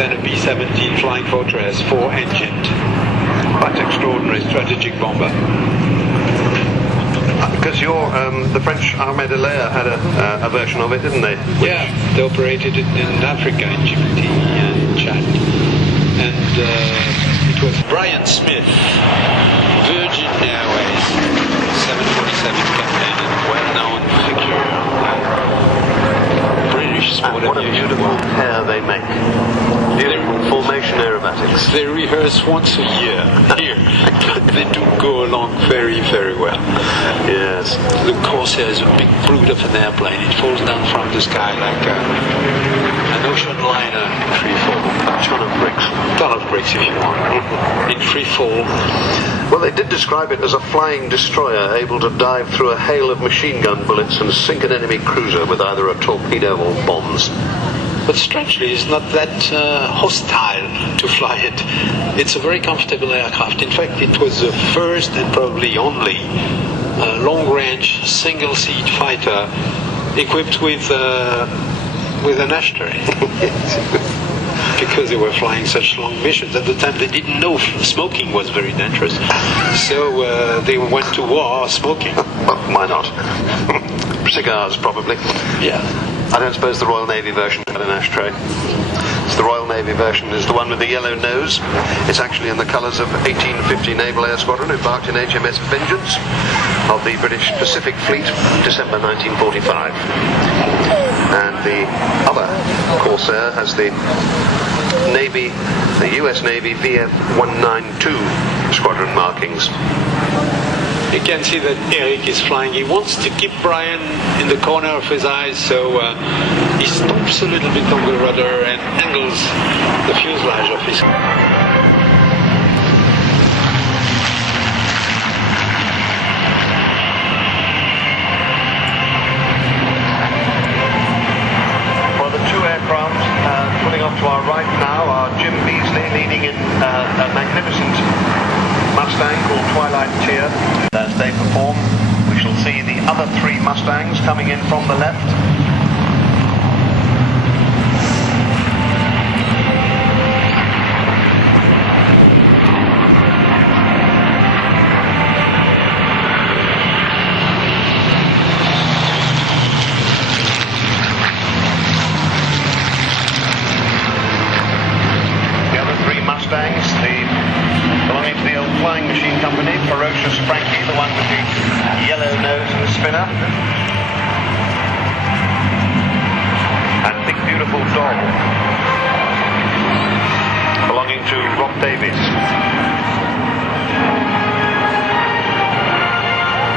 than a B-17 Flying Fortress 4-engined. Quite extraordinary strategic bomber. Because the French Armée de l'Air had a version of it, didn't they? Yeah, they operated it in Africa, in Djibouti and in Chad. And it was Brian Smith, Virgin Airways 747 captain and well-known figure. British sport what a beautiful pair they make. Beautiful formation aerobatics. They rehearse once a year here. They do go along very, very well. Yes. The Corsair is a big brute of an airplane. It falls down from the sky like an ocean liner in free fall. A ton of bricks if you want. In free fall. Well, they did describe it as a flying destroyer able to dive through a hail of machine gun bullets and sink an enemy cruiser with either a torpedo or bombs. But strangely, it's not that hostile to fly it. It's a very comfortable aircraft. In fact, it was the first and probably only long-range single-seat fighter equipped with an ashtray. Because they were flying such long missions. At the time, they didn't know smoking was very dangerous. So they went to war smoking. Well, why not? Cigars, probably. Yeah. I don't suppose the Royal Navy version had an ashtray. So the Royal Navy version is the one with the yellow nose. It's actually in the colours of 1850 Naval Air Squadron, embarked in HMS Vengeance of the British Pacific Fleet, December 1945. And the other Corsair has the US Navy VF-192 squadron markings. You can see that Eric is flying. He wants to keep Brian in the corner of his eyes, so he stops a little bit on the rudder and angles the fuselage of his. Well, the two aircraft pulling off to our right now are Jim Beasley leading in a magnificent Mustang called Twilight Tear. As they perform, we shall see the other three Mustangs coming in from the left. The other three Mustangs, belonging to the old flying machine company, Ferocious Frankie, the one with the yellow nose and spinner. And Big Beautiful Doll, belonging to Rob Davies.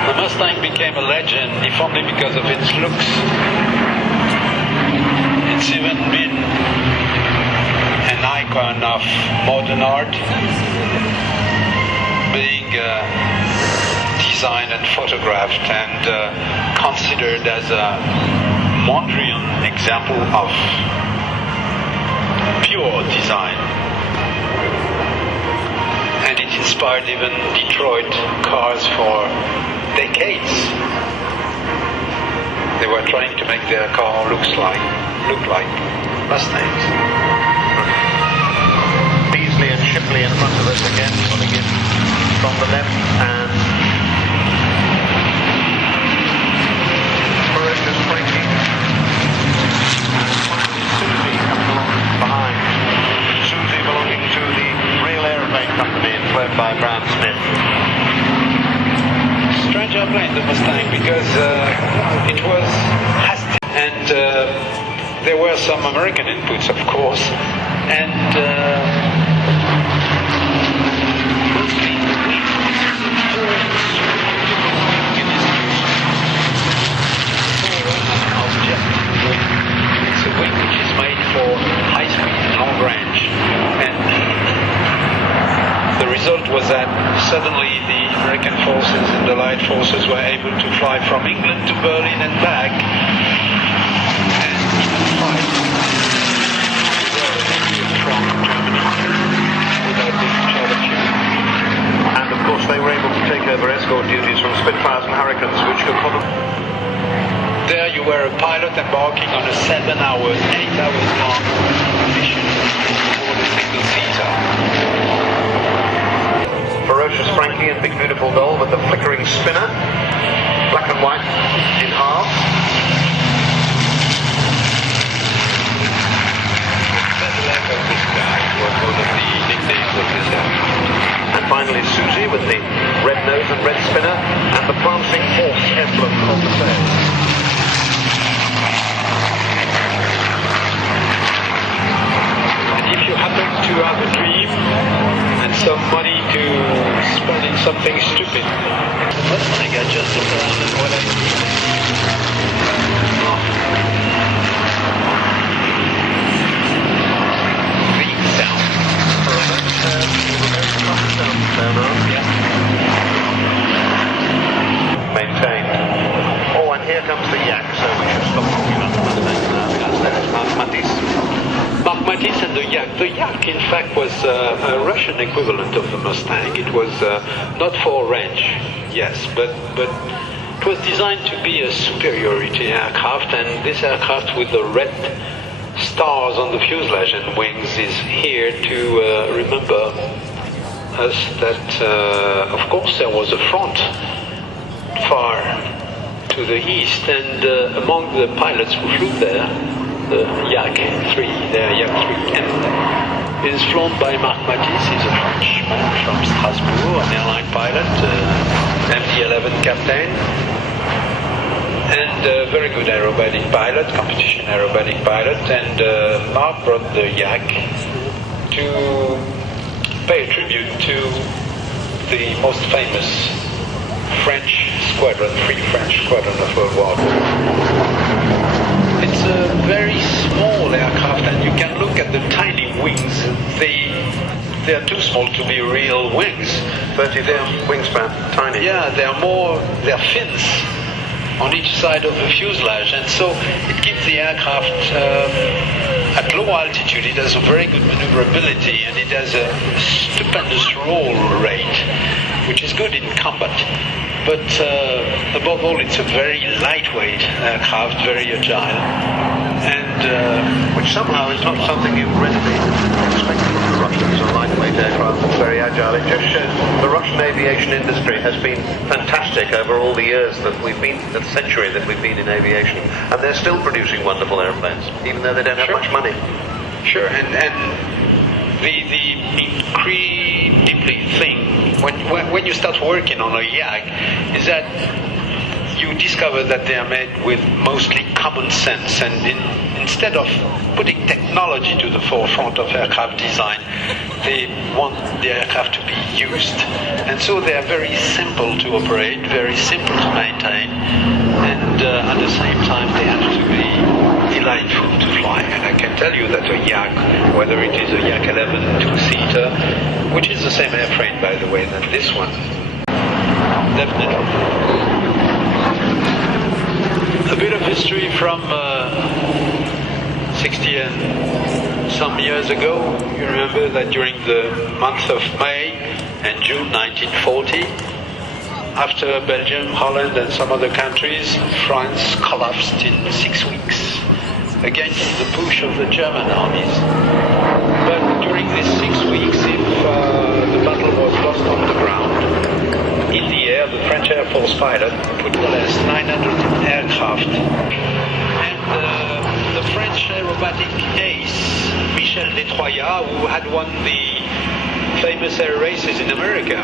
The Mustang became a legend, if only because of its looks. It's even been an icon of modern art, being designed and photographed and considered as a Mondrian example of pure design. And it inspired even Detroit cars for decades. They were trying to make their car look like Mustangs. Beasley and Shipley in front of us again, pulling in from the left, and Ferocious Frankie and Susie coming along behind. Susie belonging to the Real Aeroplane Company and flown by Brian Smith. Strange airplane, the Mustang, because it was hasty and there were some American inputs, of course, and mostly the wing. It's a wing which is made for high speed and long range, and the result was that suddenly the American forces and the Allied forces were able to fly from England to Berlin and back, and fight from Germany without being shot at you. And of course they were able to take over escort duties from Spitfires and Hurricanes, which could probably... There you were a pilot embarking on a 8 hours long mission two-seater. Ferocious Frankie and Big Beautiful Doll with the flickering spinner. Black and white in half. Cadillac of this guy was one of the nicknames of this aircraft. And finally Susie with the red nose and red spinner and the prancing horse emblem on the sail. If you happen to have a dream and some money to spend in something stupid, I got just what I need. The sound. Yeah. Maintained. Oh, and here comes the yak, so we should stop talking about the Mustangs now because there's Mark Matisse. Mark Matisse and the Yak. The Yak, in fact, was a Russian equivalent of the Mustang. It was not for range, yes, but it was designed to be a superiority aircraft, and this aircraft with the red stars on the fuselage and wings is here to remember us that, of course, there was a front far to the east, and among the pilots who flew there, the Yak 3, their Yak 3 is flown by Mark Matisse. He's a Frenchman from Strasbourg, an airline pilot, MD-11 captain, and a very good aerobatic pilot, competition aerobatic pilot. And Mark brought the Yak to pay tribute to the most famous French squadron, Free French Squadron of World War II. It's a very small aircraft, and you can look at the tiny wings. They are too small to be real wings. 30-foot wingspan, tiny. Yeah, they're fins on each side of the fuselage, and so it gives the aircraft at low altitude. It has a very good maneuverability, and it has a stupendous roll rate, which is good in combat. But above all, it's a very lightweight aircraft, very agile, and which somehow is not something you readily expect from the Russians. A lightweight aircraft that's very agile. It just shows the Russian aviation industry has been fantastic over all the years that we've been, the century that we've been in aviation, and they're still producing wonderful airplanes, even though they don't have much money. Sure, and the incredible thing when you start working on a Yak is that you discover that they are made with mostly common sense, and instead of putting technology to the forefront of aircraft design, they want the aircraft to be used. And so they are very simple to operate, very simple to maintain, and at the same time they have to be delightful to fly. And I can tell you that a Yak, whether it is a Yak 11 two-seater, which is the same airframe by the way than this one, definitely. A bit of history from 60 and some years ago. You remember that during the month of May and June 1940, after Belgium, Holland and some other countries, France collapsed in 6 weeks against the push of the German armies. But during these 6 weeks, if the battle was lost on the ground, in the air, the French Air Force pilot put no less 900 aircraft. And the French aerobatic ace, Michel Detroyat, who had won the famous air races in America,